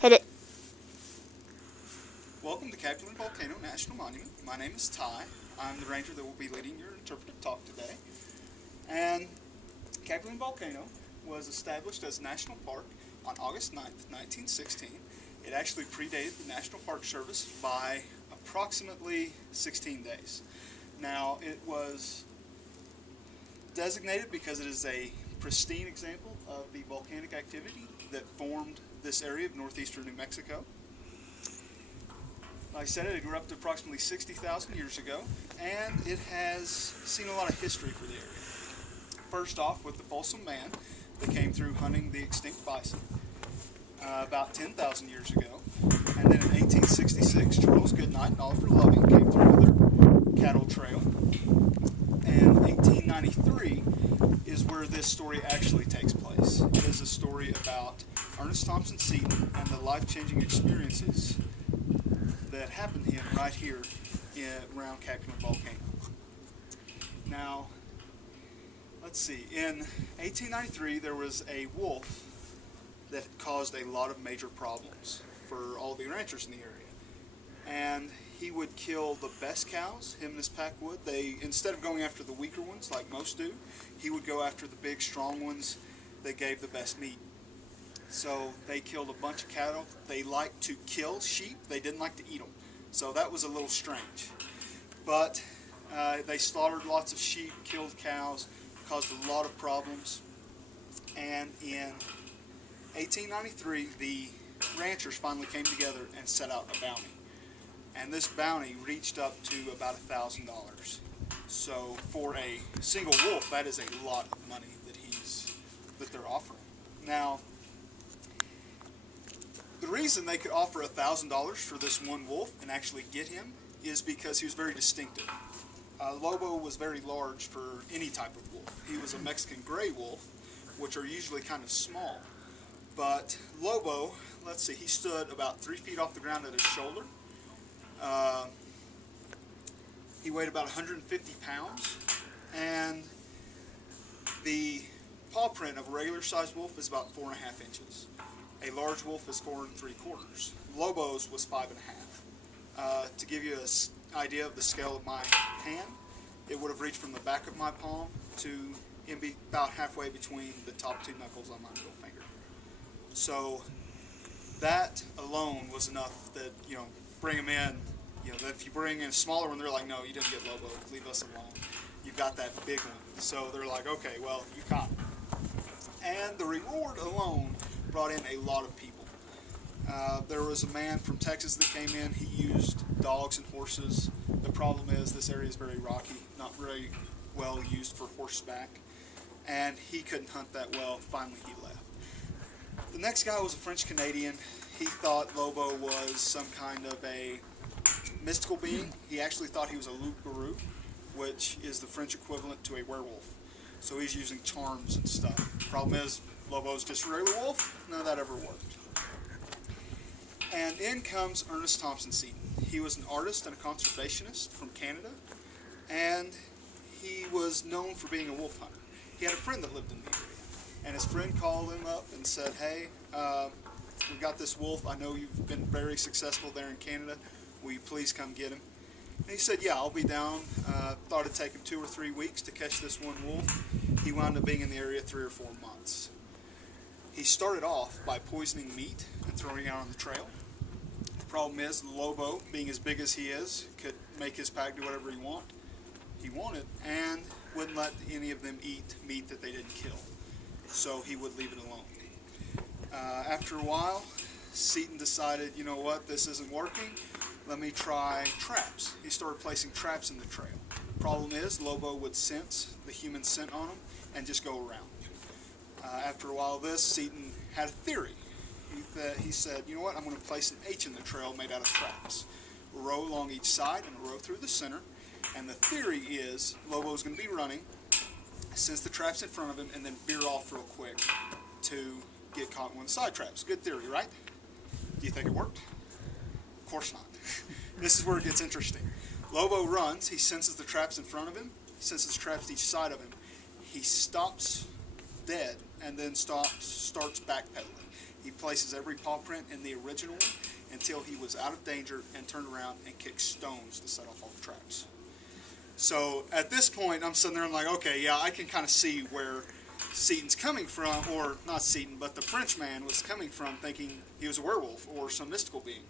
Hit it. Welcome to Capulin Volcano National Monument. My name is Ty. I'm the ranger that will be leading your interpretive talk today. And Capulin Volcano was established as a national park on August 9th, 1916. It actually predated the National Park Service by approximately 16 days. Now, it was designated because it is a pristine example of the volcanic activity that formed this area of northeastern New Mexico. Like I said, it erupted approximately 60,000 years ago, and it has seen a lot of history for the area. First off, with the Folsom Man that came through hunting the extinct bison about 10,000 years ago, and then in 1866, Charles Goodnight and Oliver Loving came through with their cattle trail, and 1893 is where this story actually takes place. It is a story about Ernest Thompson Seton and the life-changing experiences that happened to him right here around Capulin Volcano. Now, let's see. In 1893, there was a wolf that caused a lot of major problems for all the ranchers in the area. And he would kill the best cows, him and his pack would. Instead of going after the weaker ones like most do, he would go after the big, strong ones that gave the best meat. So they killed a bunch of cattle. They liked to kill sheep. They didn't like to eat them. So that was a little strange. But they slaughtered lots of sheep, killed cows, caused a lot of problems. And in 1893, the ranchers finally came together and set out a bounty. And this bounty reached up to about $1,000. So for a single wolf, that is a lot of money that they're offering. Now, the reason they could offer $1,000 for this one wolf and actually get him is because he was very distinctive. Lobo was very large for any type of wolf. He was a Mexican gray wolf, which are usually kind of small. But Lobo, let's see, he stood about 3 feet off the ground at his shoulder. He weighed about 150 pounds, and the paw print of a regular sized wolf is about 4.5 inches. A large wolf is 4 3/4. Lobo's was 5.5. To give you an idea of the scale of my hand, it would have reached from the back of my palm to about halfway between the top 2 knuckles on my middle finger. So that alone was enough that, bring them in. That if you bring in a smaller one, they're like, no, you didn't get Lobo, leave us alone. You got that big one. So they're like, okay, well, you caught it. And the reward alone brought in a lot of people. There was a man from Texas that came in. He used dogs and horses. The problem is this area is very rocky, not very well used for horseback, and he couldn't hunt that well. Finally, he left. The next guy was a French Canadian. He thought Lobo was some kind of a mystical being. He actually thought he was a loup-garou, which is the French equivalent to a werewolf. So he's using charms and stuff. Problem is, Lobo's just a regular wolf. None of that ever worked. And in comes Ernest Thompson Seton. He was an artist and a conservationist from Canada, and he was known for being a wolf hunter. He had a friend that lived in the area, and his friend called him up and said, hey, we got this wolf. I know you've been very successful there in Canada. Will you please come get him? And he said, yeah, I'll be down. Thought it'd take him 2 or 3 weeks to catch this one wolf. He wound up being in the area 3 or 4 months. He started off by poisoning meat and throwing it out on the trail. The problem is, Lobo, being as big as he is, could make his pack do whatever he wanted, and wouldn't let any of them eat meat that they didn't kill. So he would leave it alone. After a while, Seton decided, you know what, this isn't working. Let me try traps. He started placing traps in the trail. Problem is, Lobo would sense the human scent on him and just go around. After a while of this, Seton had a theory. He said, you know what, I'm going to place an H in the trail made out of traps. A row along each side and a row through the center. And the theory is, Lobo's going to be running, sense the traps in front of him, and then veer off real quick to get caught in one of the side traps. Good theory, right? Do you think it worked? Of course not. This is where it gets interesting. Lobo runs, he senses the traps in front of him, he senses traps each side of him. He stops dead and then starts backpedaling. He places every paw print in the original one until he was out of danger and turned around and kicked stones to set off all the traps. So at this point, I'm sitting there, I'm like, okay, yeah, I can kind of see where Seaton's coming from, or not Seaton, but the Frenchman was coming from, thinking he was a werewolf or some mystical being.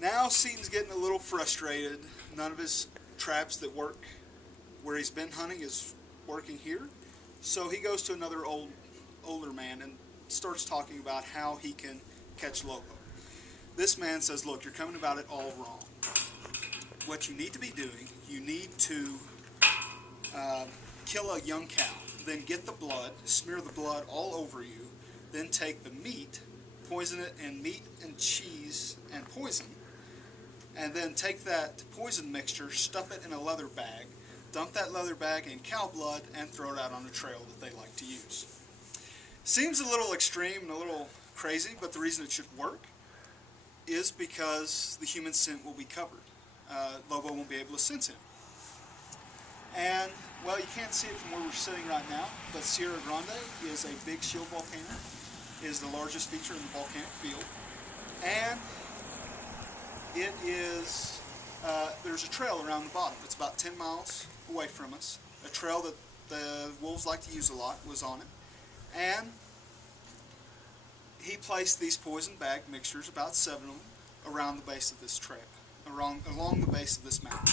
Now Seaton's getting a little frustrated. None of his traps that work where he's been hunting is working here. So he goes to another older man and starts talking about how he can catch Lobo. This man says, look, you're coming about it all wrong. What you need to be doing, you need to kill a young cow, then get the blood, smear the blood all over you, then take the meat, poison it in meat and cheese and poison, and then take that poison mixture, stuff it in a leather bag, dump that leather bag in cow blood, and throw it out on a trail that they like to use. Seems a little extreme and a little crazy, but the reason it should work is because the human scent will be covered. Lobo won't be able to sense him. And, well, you can't see it from where we're sitting right now, but Sierra Grande is a big shield volcano. It is the largest feature in the volcanic field. And it is, there's a trail around the bottom. It's about 10 miles away from us. A trail that the wolves like to use a lot was on it. And he placed these poison bag mixtures, about 7 of them, around the base of this trail, along the base of this mountain.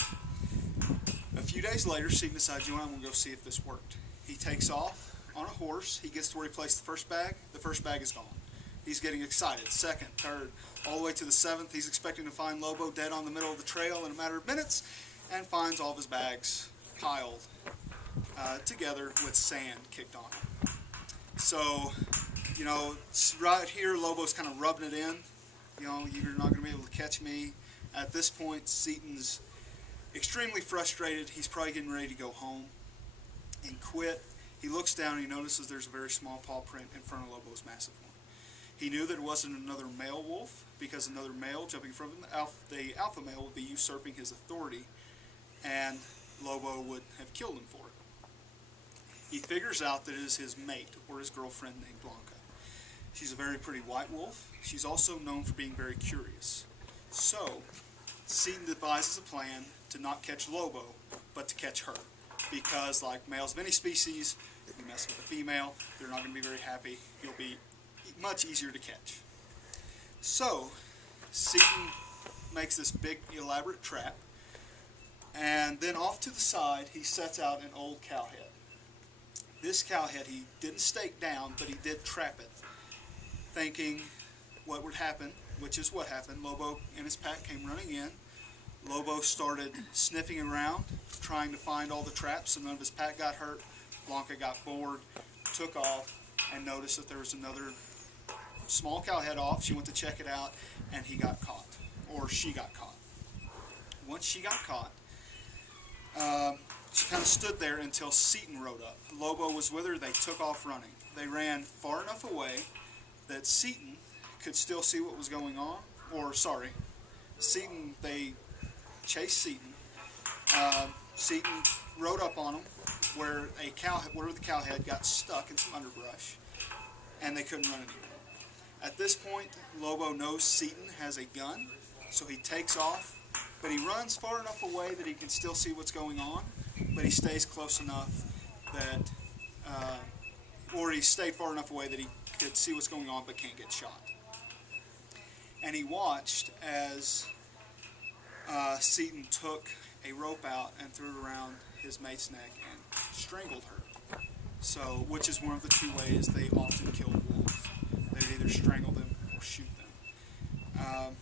A few days later, Seaton decides, you know, I'm going to go see if this worked. He takes off on a horse. He gets to where he placed the first bag. The first bag is gone. He's getting excited. Second, third, all the way to the 7th. He's expecting to find Lobo dead on the middle of the trail in a matter of minutes, and finds all of his bags piled together with sand kicked on them. So, you know, right here, Lobo's kind of rubbing it in. You know, you're not going to be able to catch me. At this point, Seaton's extremely frustrated. He's probably getting ready to go home and quit. He looks down and he notices there's a very small paw print in front of Lobo's massive one. He knew that it wasn't another male wolf, because another male jumping from the alpha male would be usurping his authority, and Lobo would have killed him for it. He figures out that it is his mate, or his girlfriend, named Blanca. She's a very pretty white wolf. She's also known for being very curious. So, Seaton devises a plan to not catch Lobo, but to catch her. Because, like males of any species, if you mess with a female, they're not going to be very happy. You'll be much easier to catch. So, Seaton makes this big, elaborate trap, and then off to the side, he sets out an old cow head. This cow head he didn't stake down, but he did trap it, thinking what would happen, which is what happened. Lobo and his pack came running in. Lobo started sniffing around, trying to find all the traps, so none of his pack got hurt. Blanca got bored, took off, and noticed that there was another small cow head off. She went to check it out, and he got caught, or she got caught. Once she got caught, she kind of stood there until Seaton rode up. Lobo was with her. They took off running. They ran far enough away that Seaton could still see what was going on. They chased Seaton. Seaton rode up on them where the cow head got stuck in some underbrush, and they couldn't run anymore. At this point, Lobo knows Seaton has a gun, so he takes off, but he runs far enough away that he can still see what's going on, but he stays close enough that, he stayed far enough away that he could see what's going on but can't get shot. And he watched as Seaton took a rope out and threw it around his mate's neck and strangled her. So, which is one of the 2 ways they often kill wolves. They either strangle them or shoot them.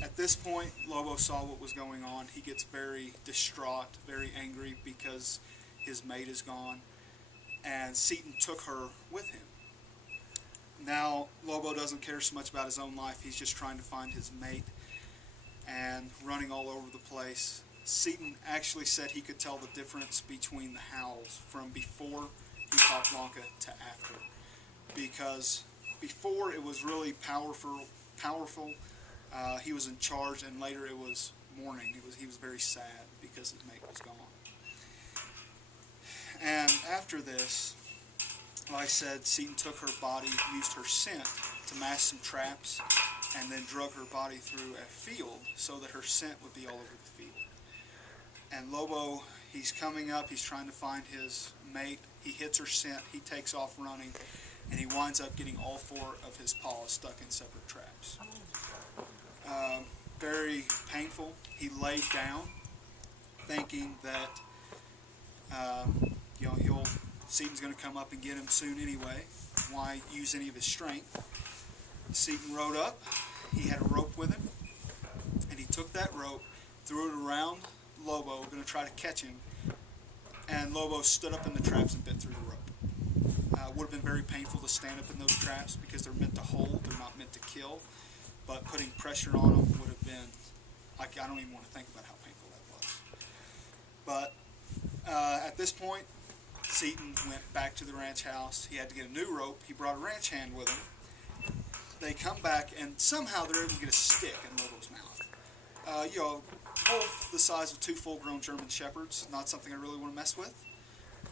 At this point, Lobo saw what was going on. He gets very distraught, very angry because his mate is gone, and Seaton took her with him. Now, Lobo doesn't care so much about his own life. He's just trying to find his mate and running all over the place. Seaton actually said he could tell the difference between the howls from before he caught Blanca to after, because before it was really powerful. He was in charge, and later it was mourning. He was very sad because his mate was gone. And after this, like I said, Seaton took her body, used her scent to mask some traps, and then drug her body through a field so that her scent would be all over the field. And Lobo, he's coming up, he's trying to find his mate, he hits her scent, he takes off running, and he winds up getting all 4 of his paws stuck in separate traps. Very painful. He laid down thinking that Seaton's going to come up and get him soon anyway. Why use any of his strength? Seaton rode up. He had a rope with him, and he took that rope, threw it around Lobo, going to try to catch him, and Lobo stood up in the traps and bit through the rope. It would have been very painful to stand up in those traps because they're meant to hold, they're not meant to kill, but putting pressure on them would have been, I don't even want to think about how painful that was. But at this point, Seaton went back to the ranch house. He had to get a new rope. He brought a ranch hand with him. They come back, and somehow they're able to get a stick in Lobo's mouth. Wolf the size of 2 full-grown German shepherds, not something I really want to mess with.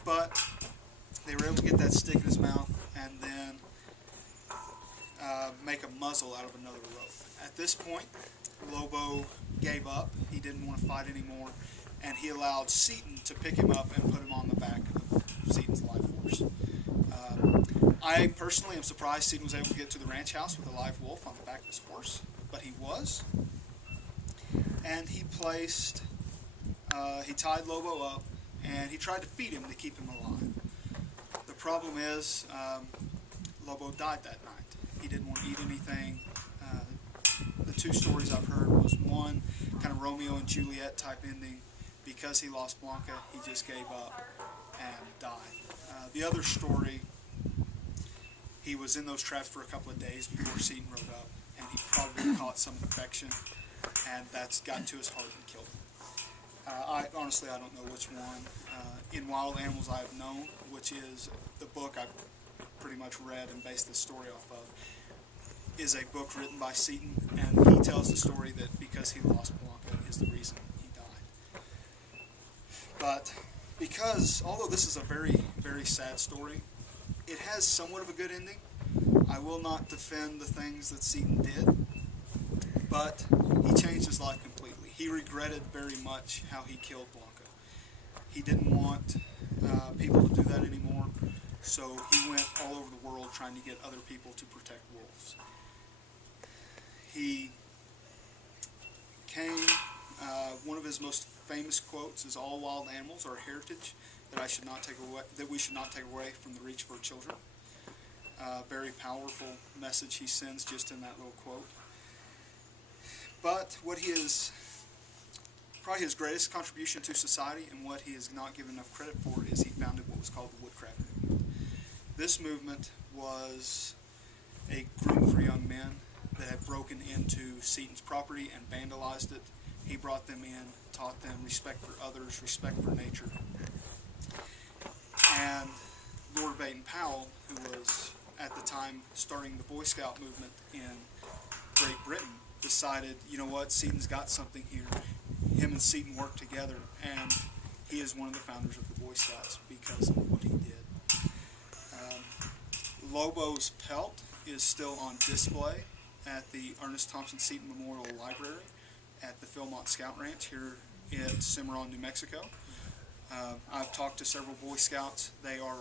But they were able to get that stick in his mouth and then make a muzzle out of another rope. At this point, Lobo gave up. He didn't want to fight anymore, and he allowed Seaton to pick him up and put him on the back of Seaton's live horse. I personally am surprised Seaton was able to get to the ranch house with a live wolf on the back of his horse, but he was. And he tied Lobo up, and he tried to feed him to keep him alive. The problem is, Lobo died that night. He didn't want to eat anything. The 2 stories I've heard was one, kind of Romeo and Juliet type ending. Because he lost Blanca, he just gave up and died. The other story, he was in those traps for a couple of days before Seaton rode up, and he probably caught some infection, and that's gotten to his heart and killed him. Honestly, I don't know which one. In Wild Animals I Have Known, which is the book I've pretty much read and based this story off of, is a book written by Seaton, and he tells the story that because he lost Blanca is the reason he died. But because, although this is a very, very sad story, it has somewhat of a good ending. I will not defend the things that Seaton did, but he changed his life completely. He regretted very much how he killed Blanca. He didn't want people to do that anymore, so he went all over the world trying to get other people to protect wolves. He came, one of his most famous quotes is, "All wild animals are a heritage that we should not take away from the reach of our children." Very powerful message he sends just in that little quote. But what he is, probably his greatest contribution to society and what he is not given enough credit for, is he founded what was called the Woodcraft movement. This movement was a group for young men that had broken into Seaton's property and vandalized it. He brought them in, taught them respect for others, respect for nature. And Lord Baden-Powell, who was at the time starting the Boy Scout movement in Great Britain, decided, you know what, Seaton's got something here. Him and Seaton worked together, and he is one of the founders of the Boy Scouts because of what he did. Lobo's pelt is still on display at the Ernest Thompson Seaton Memorial Library at the Philmont Scout Ranch here in Cimarron, New Mexico. I've talked to several Boy Scouts. They are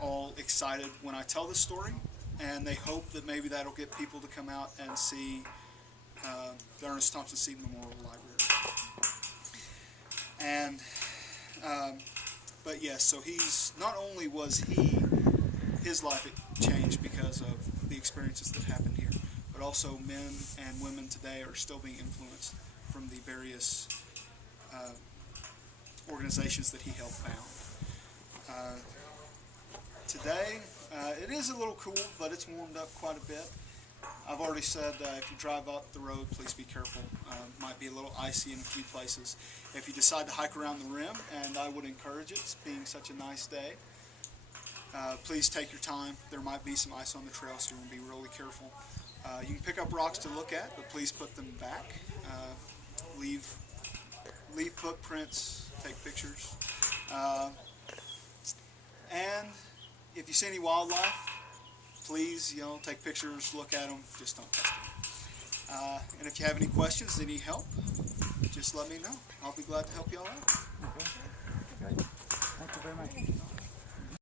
all excited when I tell this story, and they hope that maybe that'll get people to come out and see the Ernest Thompson Seaton Memorial Library. And but yes, so he's, not only was his life changed because of the experiences that happened here, but also men and women today are still being influenced from the various organizations that he helped found. Today, it is a little cool, but it's warmed up quite a bit. I've already said if you drive up the road, please be careful. Might be a little icy in a few places. If you decide to hike around the rim, and I would encourage it, being such a nice day, please take your time. There might be some ice on the trail, so you want to be really careful. You can pick up rocks to look at, but please put them back. Leave footprints, take pictures. And if you see any wildlife, please, take pictures, look at them, just don't touch them. And if you have any questions, any help, just let me know. I'll be glad to help y'all out.